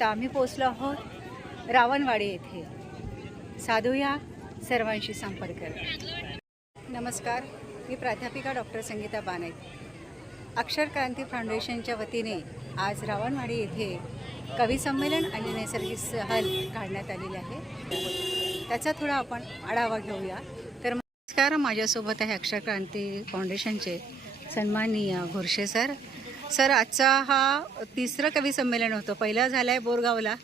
तर आम्ही पोचलो आहोत रावणवाडी येथे. साधूया सर्वांशी संपर्क. नमस्कार मी प्राध्यापिका डॉक्टर संगीता बानाई अक्षर क्रांती फाउंडेशनच्या वतीने आज रावणवाडी येथे कविसंमेलन आणि नैसर्गिक सहल काढण्यात आलेली आहे. त्याचा थोडा आपण आढावा घेऊया. तर नमस्कार माझ्यासोबत आहे अक्षर क्रांती फाउंडेशनचे सन्माननीय घोरशे सर सर आजचा हा तिसरं कवी संमेलन होतं. पहिलं झालं आहे बोरगावला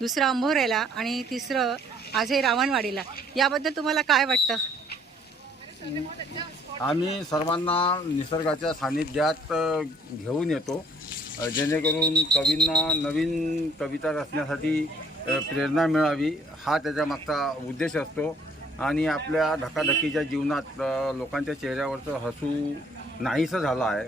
दुसरं अंभोऱ्याला आणि तिसरं आज हे रावणवाडीला. याबद्दल तुम्हाला काय वाटतं? आम्ही सर्वांना निसर्गाच्या सानिध्यात घेऊन येतो. जेणेकरून कवींना नवीन कविता रचण्यासाठी प्रेरणा मिळावी हा त्याच्यामागचा उद्देश असतो. आणि आपल्या धकाधकीच्या जीवनात लोकांच्या चेहऱ्यावरचं हसू नाहीसं झालं आहे.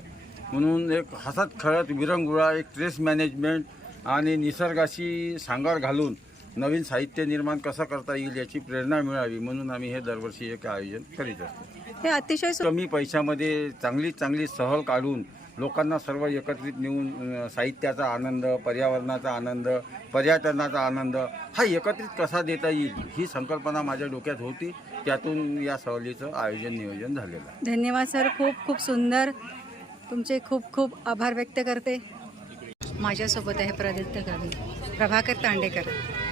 म्हणून एक हसत खेळत विरंगुळा एक ट्रेस मॅनेजमेंट आणि निसर्गाशी सांगार घालून नवीन साहित्य निर्माण कसं करता येईल याची प्रेरणा मिळावी म्हणून आम्ही हे दरवर्षी एक आयोजन करीत असतो. हे अतिशय सु- कमी पैशामध्ये चांगली चांगली सहल काढून लोकांना सर्व एकत्रित नेऊन अ, साहित्याचा आनंद पर्यावरणाचा आनंद पर्यटनाचा आनंद हा एकत्रित कसा देता येईल ही संकल्पना माझ्या डोक्यात होती. त्यातून या सहलीचं आयोजन नियोजन झालेलं आहे. धन्यवाद सर. खूप खूप सुंदर. तुमचे खूप खूप आभार व्यक्त करते. माझ्यासोबत आहे प्रदत्त गावी प्रभाकर तांडेकर.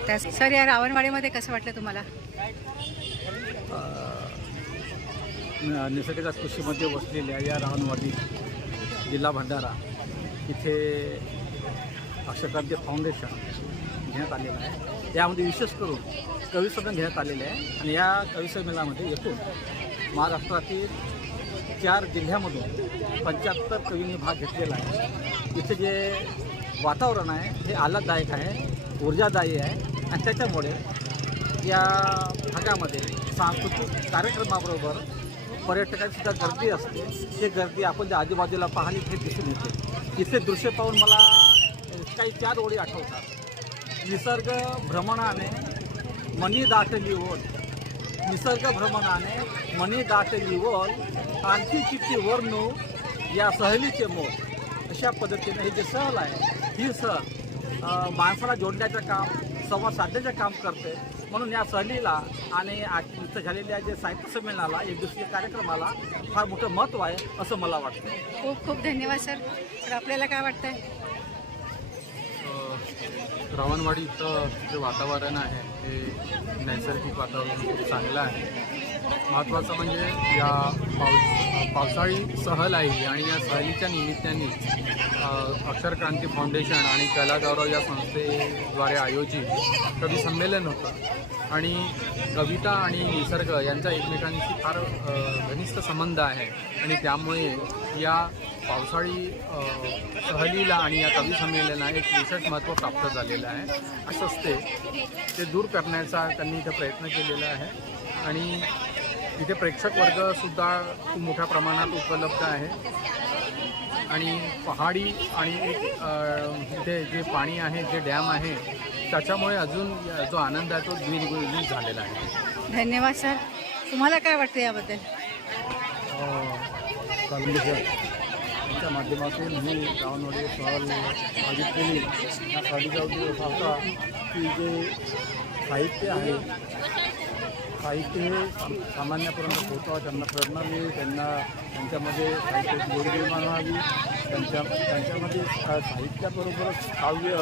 त्या सर या रावणवाडीमध्ये कसं वाटलं तुम्हाला? निसर्गाच्या कृषीमध्ये वसलेल्या या रावणवाडी जिल्हा भंडारा इथे अक्षरक्रांती फाउंडेशन घेण्यात आलेलं आहे. यामध्ये विशेष करून कवी घेण्यात आलेले आहे आणि या कवी संमेलनामध्ये एकूण महाराष्ट्रातील चार जिल्ह्यामधून पंच्याहत्तर कवींनी भाग घेतलेला आहे. इथे जे वातावरण आहे हे आल्हाददायक आहे ऊर्जादायी आहे. आणि त्याच्यामुळे या भागामध्ये सांस्कृतिक कार्यक्रमाबरोबर पर्यटकांचीसुद्धा गर्दी असते. ते गर्दी आपण ज्या आजूबाजूला पाहिली ते दिसून येते. इथे दृश्य पाहून मला काही चार ओळी आठवतात. निसर्ग भ्रमणाने मनी दाटली ओढ निसर्ग भ्रमणाने मनी दाटली ओढ आणखी किती वर्णू या सहलीचे मोड अशा पद्धतीने हे जे सहल आहे ही सहल माणसाला जोडण्याचं काम संवाद साधण्याचं काम करते. म्हणून या सहलीला आणि आज इथं झालेल्या जे साहित्य संमेलनाला एक दिवसीय कार्यक्रमाला फार मोठं महत्त्व आहे असं मला वाटतं. खूप खूप धन्यवाद सर. तर आपल्याला काय वाटतंय? रावणवाडी इथं जे वातावरण आहे हे नैसर्गिक वातावरण खूप चांगलं आहे. महत्त्वाचं म्हणजे या पावस पावसाळी सहल आहे आणि या सहलीच्या निमित्ताने अक्षरक्रांती अक्षर क्रांती फाउंडेशन आणि कलागौरव या संस्थेद्वारे आयोजित कवी संमेलन होतं. आणि कविता आणि निसर्ग यांचा एकमेकांशी फार घनिष्ठ संबंध आहे. आणि त्यामुळे या पावसाळी सहलीला आणि या कवी संमेलनाला एक विशेष महत्त्व प्राप्त झालेलं आहे. असं ते दूर करण्याचा त्यांनी इथं प्रयत्न केलेला आहे. आणि इथे प्रेक्षक वर्गसुद्धा खूप मोठ्या प्रमाणात उपलब्ध आहे. आणि पहाडी आणि एक इथे जे पाणी आहे जे डॅम आहे त्याच्यामुळे अजून जो आनंद आहे तो द्विगुणित झालेला आहे. धन्यवाद सर. तुम्हाला काय वाटतं याबद्दल? यांच्या माध्यमातून ही रावणवाडी सहल आयोजित केली. या सहलीचा उद्देश असा होता की जे साहित्य आहे साहित्य हे सामान्यापर्यंत पोहोचावं त्यांना प्रेरणा मिळेल. त्यांना त्यांच्यामध्ये साहित्याची गोडी निर्माण व्हावी. त्यांच्या त्यांच्यामध्ये साहित्याबरोबरच काव्य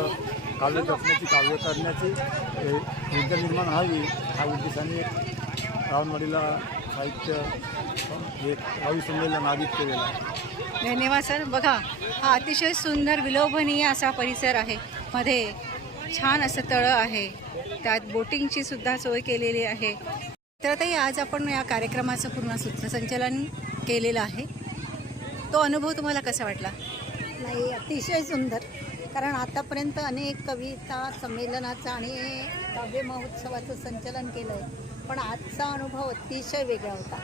काव्य जपण्याची काव्य करण्याची अ, ऊर्जा निर्माण व्हावी. ह्या उद्देशाने रावणवाडीला साहित्य हे भावी संमेलन आयोजित केलेलं आहे. धन्यवाद सर. बघा हा अतिशय सुंदर विलोभनीय असा परिसर आहे. मध्ये छान असं तळं आहे. त्यात बोटिंगची सुद्धा सोय केलेली आहे. तर ताई आज आपण या कार्यक्रमाचं पूर्ण सूत्रसंचालन केलेलं आहे. तो अनुभव तुम्हाला कसा वाटला? नाही अतिशय सुंदर. कारण आतापर्यंत अनेक कविता संमेलनाचं आणि काव्य महोत्सवाचं संचलन केलं आहे पण आजचा अनुभव अतिशय वेगळा होता.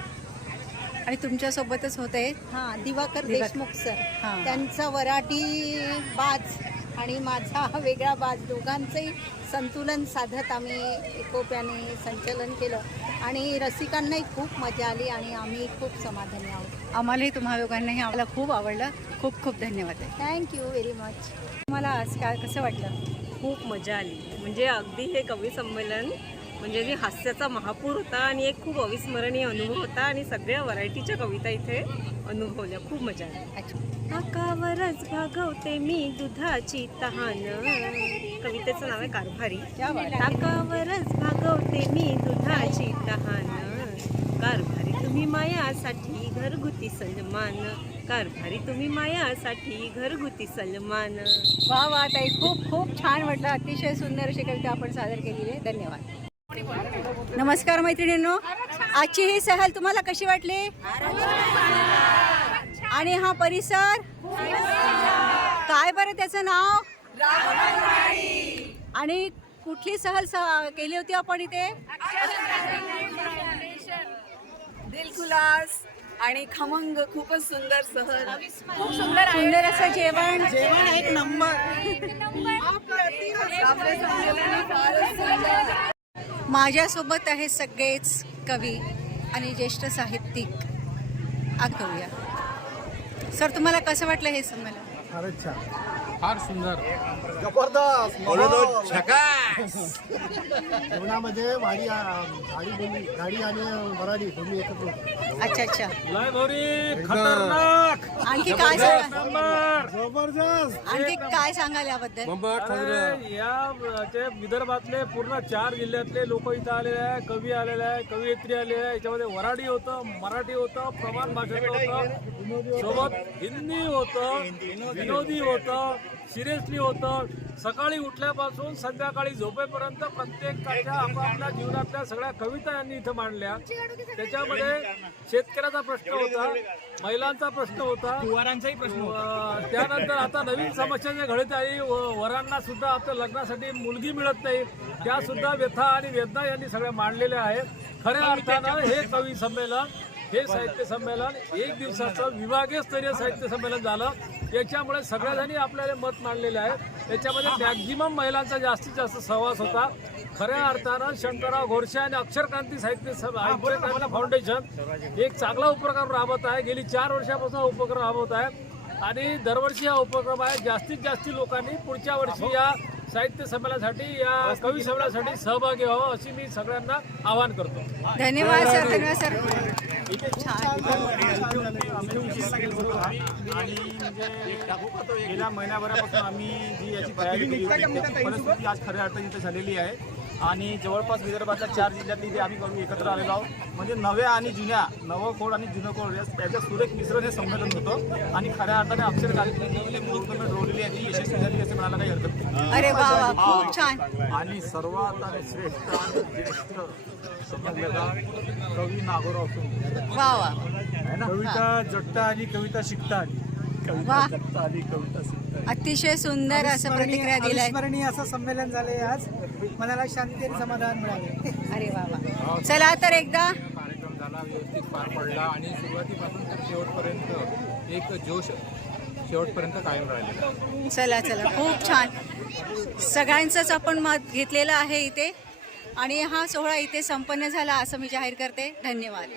आणि तुमच्यासोबतच होत आहे हां दिवाकर दिवा- देशमुख सर. हां. त्यांचा वराठी बाज आणि माझा हा वेगळा बाज दोघांचंही संतुलन साधत आम्ही एकोप्याने संचलन केलं. आणि रसिकांनाही खूप मजा आली आणि आम्ही खूप समाधानी आहोत. आम्हालाही तुम्हा दोघांनाही आम्हाला खूप आवडलं. खूप खूप धन्यवाद. आहे थँक्यू व्हेरी मच तुम्हाला आज काय कसं वाटलं? खूप मजा आली. म्हणजे अगदी हे कवी संमेलन म्हणजे जे हास्याचा महापूर होता आणि एक खूप अविस्मरणीय अनुभव होता आणि सगळ्या व्हरायटीच्या कविता इथे अनुभवल्या. खूप मजा आली. अच्छा. ताकावरच भागवते मी दुधाची तहान. कवितेचं नाव आहे कारभारी. ताकावरच भागवते मी दुधाची तहान. कारभारी तुम्ही मायासाठी घरगुती सलमान कारभारी तुम्ही मायासाठी घरगुती सलमान वा वा ताई खूप खूप छान वाटलं अतिशय सुंदर अशी कविता आपण सादर केलेली आहे. धन्यवाद. नमस्कार मैत्रिणींनो. आजची ही सहल तुम्हाला कशी वाटली? आणि हा परिसर? काय बरं त्याचं नाव? आणि कुठली सहल स- केली होती आपण इथे? दिलखुलास आणि खमंग खूपच सुंदर सहल. खूप सुंदर सुंदर असं जेवण. जेवण एक नंबर. माझ्यासोबत आहे सगळेच कवी आणि ज्येष्ठ साहित्यिक. आगवूया सर तुम्हाला कसं वाटलं हे संमेलन? फारच छान फार सुंदर. जेवणामध्ये वाडी गाडी बोलली गाडी आणि मराठी दोन्ही एकत्र होते. अच्छा अच्छा. लय भारी. खतरनाक. आणखी काय सांगा? जबरदस्त. आणखी काय सांगाल याबद्दल? अरे, या ते विदर्भातले पूर्ण चार जिल्ह्यातले लोक इथं आलेले आहे कवी आलेले आहे कवयित्री आलेले आहे. याच्यामध्ये वराडी होतं मराठी होतं प्रमाण भाषेतलं होतं सोबत हिंदी होतं. विनोदी होतं. सिरियसली होतं. सकाळी उठल्यापासून संध्याकाळी झोपेपर्यंत प्रत्येकाच्या आपापल्या जीवनातल्या सगळ्या कविता यांनी इथं मांडल्या. त्याच्यामध्ये शेतकऱ्याचा प्रश्न होता महिलांचा प्रश्न होता. कुवारांचाही प्रश्न त्यानंतर आता नवीन समस्या जे घडत आहे वरांना सुद्धा आता लग्नासाठी मुलगी मिळत नाही. त्या सुद्धा व्यथा आणि वेदना यांनी सगळ्या मांडलेल्या आहेत. खऱ्या अर्थानं हे कवी संमेलन हे साहित्य संमेलन एक दिवसाचं विभागीय स्तरीय साहित्य संमेलन झालं. याच्यामुळे सगळ्या जणी आपल्याला मत मांडलेले आहे. त्याच्यामध्ये मॅक्झिमम महिलांचा जास्तीत जास्त सहवास होता. खऱ्या अर्थानं शंकरराव घोरशे आणि अक्षरक्रांती साहित्य साहित्य फाउंडेशन एक चांगला उपक्रम राबवत आहे. गेली चार वर्षापासून हा उपक्रम राबवत आहे. आणि दरवर्षी हा उपक्रम आहे. जास्तीत जास्त लोकांनी पुढच्या वर्षी या साहित्य संमेलनासाठी या कवी संमेलनासाठी सहभागी व्हावं अशी मी सगळ्यांना आवाहन करतो. धन्यवाद सर. धन्यवाद सर. गेल्या महिन्याभरापासून आम्ही जी याची तयारी केली परिस्थिती आज खऱ्या अर्थाने झालेली आहे. आणि जवळपास विदर्भातल्या चार जिल्ह्यातली इथे आम्ही करून एकत्र आलेलो आहोत. म्हणजे नव्या आणि जुन्या नवं कोड आणि जुनं कोड या- त्याचं सुरेख मिश्रण हे संमेलन होतं. आणि खऱ्या अर्थाने अक्षर कार्यक्रमाची मूर्तमेढ रोवलेली आहे ती यशस्वी झाली असं म्हणायला काही हरकत नाही. अरे वा वा खूप छान. आणि सर्वात आणि श्रेष्ठ आणि ज्येष्ठ समजलेला कवी नागोराव सुंदर वा वा. कविता जगता आली कविता शिकता आली. वा. जगता आली कविता शिकता. अतिशय सुंदर असं प्रतिक्रिया दिलाय. स्मरणीय असं संमेलन झाले आज. मनाला शांती आणि समाधान मिळाले. अरे वा वा. चला तर एकदा. कार्यक्रम झाला व्यवस्थित पार पडला आणि सुरुवातीपासून तर शेवटपर्यंत एक जोश शेवटपर्यंत कायम राहिलेला चला चला. खूप छान. सगळ्यांचंच आपण मत घेतलेलं आहे इथे. आणि हा सोहळा इथे संपन्न झाला असं मी जाहीर करते. धन्यवाद.